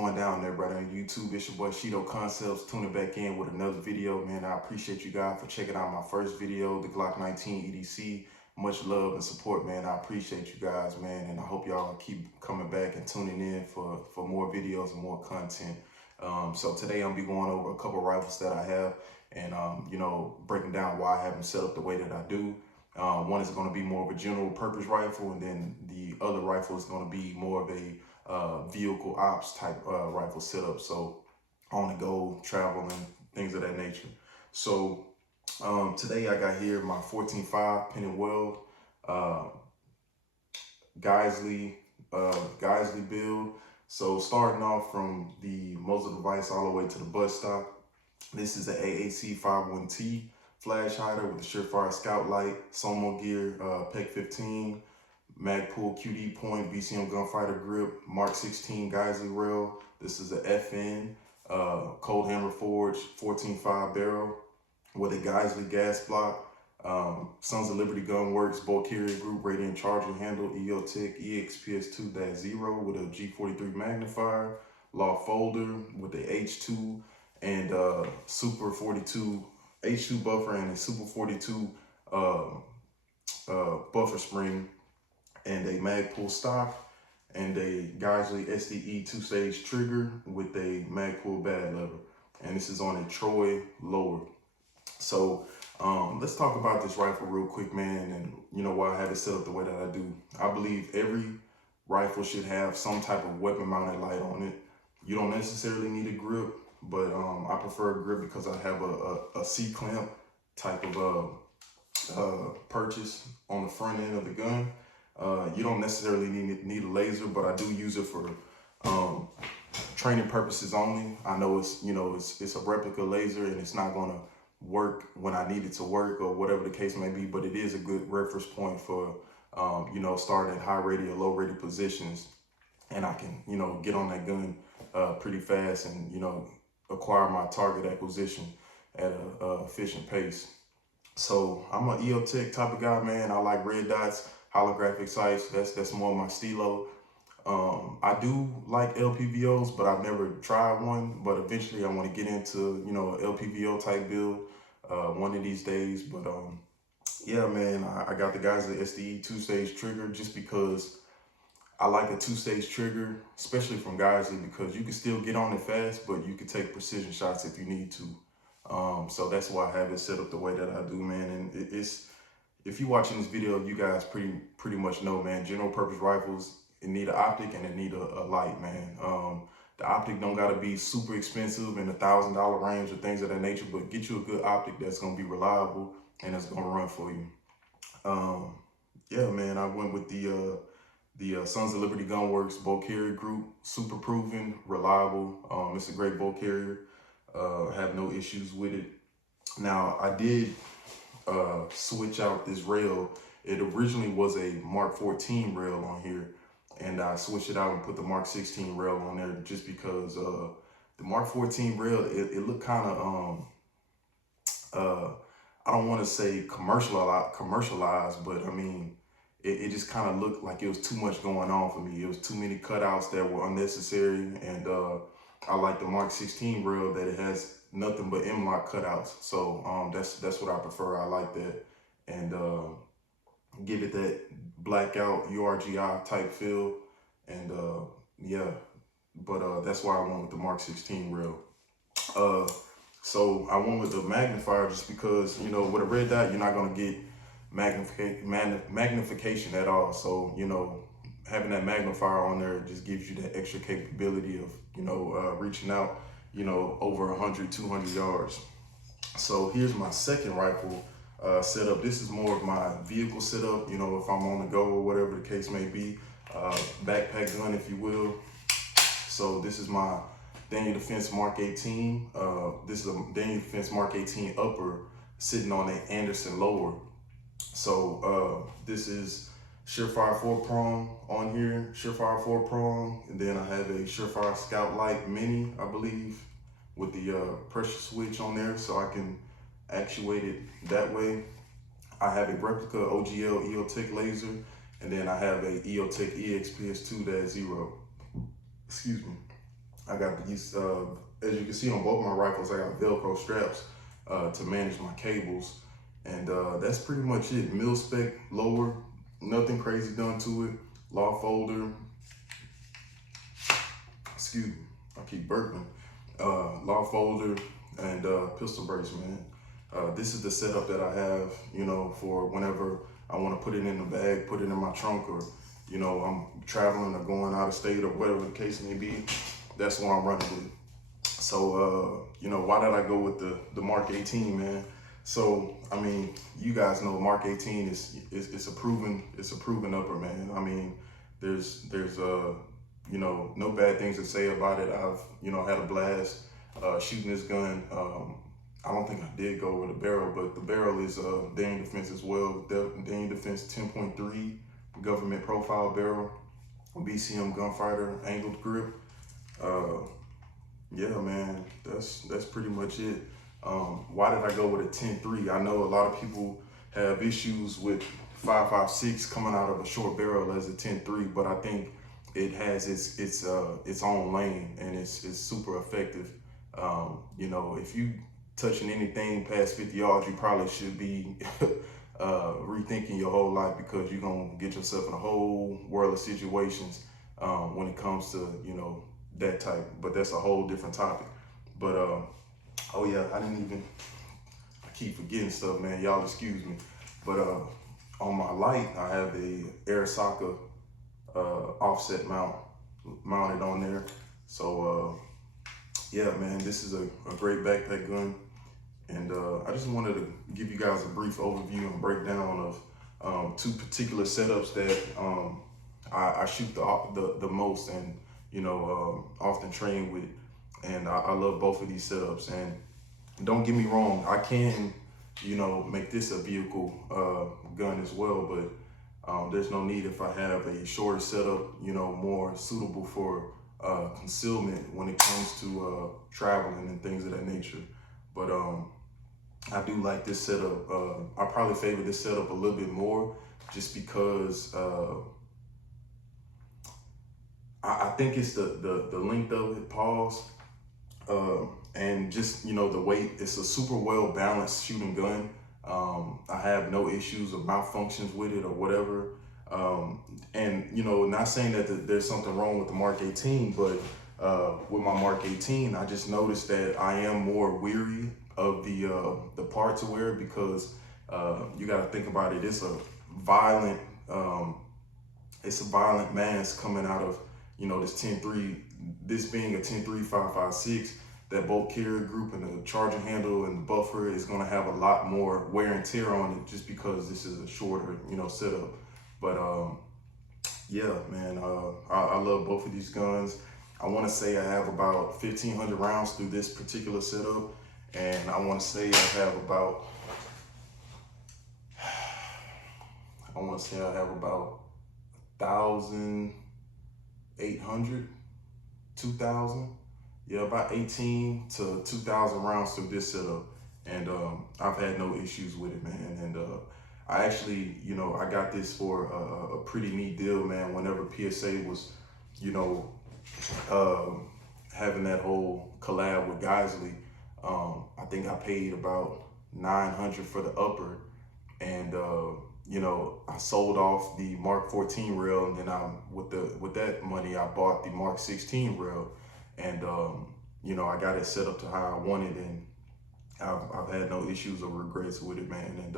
going down there, brother? On YouTube, it's your boy Shido Concepts, tuning back in with another video, man. I appreciate you guys for checking out my first video, the Glock 19 EDC. Much love and support, man. I appreciate you guys, man, and I hope y'all keep coming back and tuning in for more videos and more content. So today I'm be going over a couple rifles that I have and, breaking down why I have them set up the way that I do. One is going to be more of a general purpose rifle, and then the other rifle is going to be more of a vehicle ops type rifle setup. So on the go, traveling, things of that nature. So today I got here my 14.5 pin and weld Geisley build. So starting off from the muzzle device all the way to the buttstock, this is the AAC 51T flash hider with the Surefire scout light, Somo gear, PEC 15, Magpul QD point, VCM gunfighter grip, Mark 16 Geisley rail. This is a FN cold hammer forged 14.5 barrel with a Geisley gas block. Sons of Liberty Gun Works bolt carrier group radiant charging handle, EOTech EXPS2-0 with a G43 magnifier, law folder with the H2 and Super 42 H2 buffer and a Super 42 buffer spring, and a Magpul stock, and a Geisley SDE 2-stage trigger with a Magpul bad lever. And this is on a Troy lower. So let's talk about this rifle real quick, man, and why I have it set up the way that I do. I believe every rifle should have some type of weapon mounted light on it. You don't necessarily need a grip, but I prefer a grip because I have a C-clamp type of purchase on the front end of the gun. You don't necessarily need a laser, but I do use it for training purposes only. I know it's a replica laser and it's not gonna work when I need it to work or whatever the case may be, but it is a good reference point for starting at high ready or low ready positions, and I can get on that gun pretty fast and acquire my target acquisition at a efficient pace. So I'm an EOTech type of guy, man. I like red dots, holographic sights. That's more my stilo. I do like LPVOs, but I've never tried one. But eventually I want to get into LPVO type build one of these days. But yeah, man, I got the Geisley SDE 2-stage trigger just because I like a 2-stage trigger, especially from Geisley, because you can still get on it fast, but you can take precision shots if you need to. So that's why I have it set up the way that I do, man. And it's, if you're watching this video, you guys pretty much know, man, general purpose rifles, it need an optic and it need a light, man. The optic don't gotta be super expensive in the $1,000 range or things of that nature, but get you a good optic that's gonna be reliable and it's gonna run for you. Yeah, man, I went with the Sons of Liberty Gun Works bolt carrier group, super proven, reliable. It's a great bolt carrier. Have no issues with it. Now I did switch out this rail. It originally was a Mark 14 rail on here, and I switched it out and put the Mark 16 rail on there just because the Mark 14 rail, it looked kind of I don't want to say commercialized, but I mean it just kind of looked like it was too much going on for me. It was too many cutouts that were unnecessary, and I like the Mark 16 rail that it has nothing but M-lock cutouts. So that's what I prefer. I like that, and give it that blackout URGI type feel, and yeah. But that's why I went with the Mark 16 rail. So I went with the magnifier just because with a red dot you're not gonna get magnification at all. So having that magnifier on there just gives you that extra capability of reaching out over 100, 200 yards. So here's my second rifle setup. This is more of my vehicle setup, if I'm on the go or whatever the case may be, backpack gun, if you will. So this is my Daniel Defense Mark 18. This is a Daniel Defense Mark 18 upper sitting on an Anderson lower. So this is Surefire 4-prong on here, Surefire 4-prong, and then I have a Surefire Scout Light Mini, I believe, with the pressure switch on there so I can actuate it that way. I have a replica OGL EOTech laser, and then I have a EOTech EXPS2-0. Excuse me. I got these, as you can see on both my rifles, I got Velcro straps to manage my cables. And that's pretty much it. Mil spec lower, nothing crazy done to it. Law folder, excuse me, I keep burping. Law folder and pistol brace, man. This is the setup that I have, you know, for whenever I want to put it in the bag, put it in my trunk, or, you know, I'm traveling or going out of state or whatever the case may be. That's what I'm running with. So, you know, why did I go with the Mark 18, man? So, I mean, you guys know Mark 18 is a proven upper, man. I mean, there's you know, no bad things to say about it. I've, you know, had a blast shooting this gun. I don't think I did go with a barrel, but the barrel is Daniel Defense as well. Daniel Defense 10.3 government profile barrel, BCM gunfighter, angled grip. Yeah, man, that's pretty much it. Why did I go with a 10.3? I know a lot of people have issues with 5.56 coming out of a short barrel as a 10.3, but I think it has its own lane, and it's super effective. You know, if you touching anything past 50 yards, you probably should be rethinking your whole life, because you're gonna get yourself in a whole world of situations when it comes to, you know, that type. But that's a whole different topic. But oh yeah, I keep forgetting stuff, man. Y'all excuse me. But on my light, I have a Airsoka offset mounted on there. So yeah, man, this is a great backpack gun. And I just wanted to give you guys a brief overview and breakdown of two particular setups that I shoot the most, and, you know, often train with. And I love both of these setups. And don't get me wrong, I can, you know, make this a vehicle gun as well, but there's no need if I have a shorter setup, you know, more suitable for concealment when it comes to traveling and things of that nature. But I do like this setup. I probably favor this setup a little bit more, just because I think it's the length of it, pause, and just, you know, the weight. It's a super well balanced shooting gun. I have no issues or malfunctions with it or whatever. And, you know, not saying that there's something wrong with the Mark 18, but with my Mark 18, I just noticed that I am more weary of the part to wear, because you got to think about it. It's a violent mass coming out of, you know, this 10.3. This being a 10.3 5.56, that bolt carrier group and the charging handle and the buffer is going to have a lot more wear and tear on it, just because this is a shorter, you know, setup. But yeah, man, I love both of these guns. I want to say I have about 1,500 rounds through this particular setup, and I want to say I have about 1,800, 2,000. Yeah, about 18 to 2,000 rounds through this setup, and I've had no issues with it, man. And I actually, you know, I got this for a pretty neat deal, man. Whenever PSA was, you know, having that whole collab with Geisley, I think I paid about $900 for the upper, and you know, I sold off the Mark 14 rail, and then with that money I bought the Mark 16 rail, and you know, I got it set up to how I wanted, and I've had no issues or regrets with it, man. And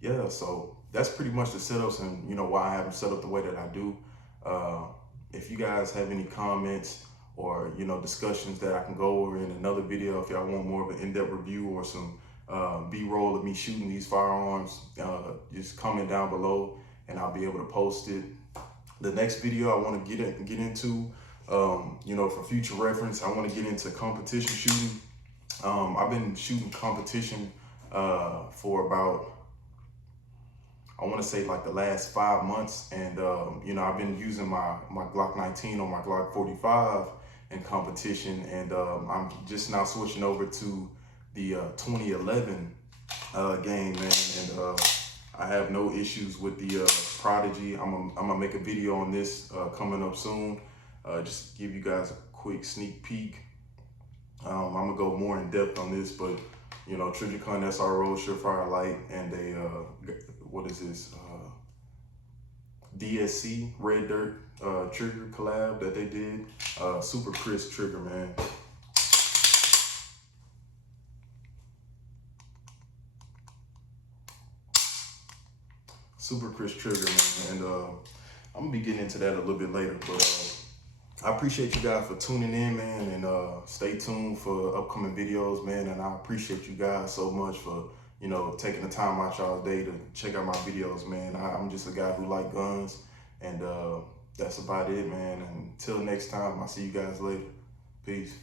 yeah, so that's pretty much the setups, and, you know, why I have them set up the way that I do. If you guys have any comments or, you know, discussions that I can go over in another video, if y'all want more of an in-depth review or some B-roll of me shooting these firearms, just comment down below and I'll be able to post it. The next video I want to get into, you know, for future reference, I want to get into competition shooting. I've been shooting competition for about, I want to say, like the last 5 months, and you know, I've been using my Glock 19 or my Glock 45 in competition, and I'm just now switching over to the 2011 game, man, and I have no issues with the Prodigy. I'm gonna make a video on this coming up soon. Just give you guys a quick sneak peek. I'm gonna go more in depth on this, but you know, Trijicon SRO Surefire Light and what is this? DSC Red Dirt trigger collab that they did. Super crisp trigger, man. Super crisp trigger, man. And I'm gonna be getting into that a little bit later, but I appreciate you guys for tuning in, man, and stay tuned for upcoming videos, man. And I appreciate you guys so much for, you know, taking the time out y'all's day to check out my videos, man. I'm just a guy who like guns, and that's about it, man. Until next time, I'll see you guys later. Peace.